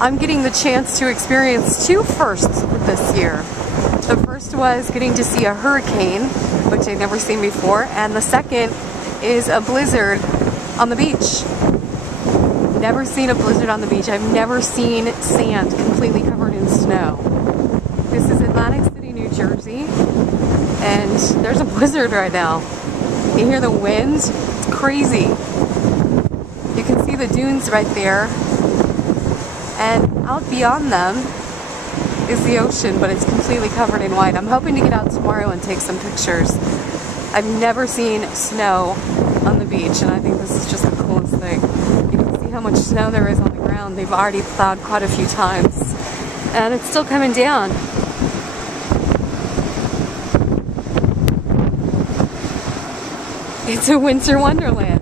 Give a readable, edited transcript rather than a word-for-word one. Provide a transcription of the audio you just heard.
I'm getting the chance to experience two firsts this year. The first was getting to see a hurricane, which I'd never seen before, and the second is a blizzard on the beach. Never seen a blizzard on the beach. I've never seen sand completely covered in snow. This is Atlantic City, New Jersey, and there's a blizzard right now. You hear the wind? It's crazy. You can see the dunes right there, and out beyond them is the ocean, but it's completely covered in white. I'm hoping to get out tomorrow and take some pictures. I've never seen snow on the beach, and I think this is just the coolest thing. You can see how much snow there is on the ground. They've already plowed quite a few times, and it's still coming down. It's a winter wonderland.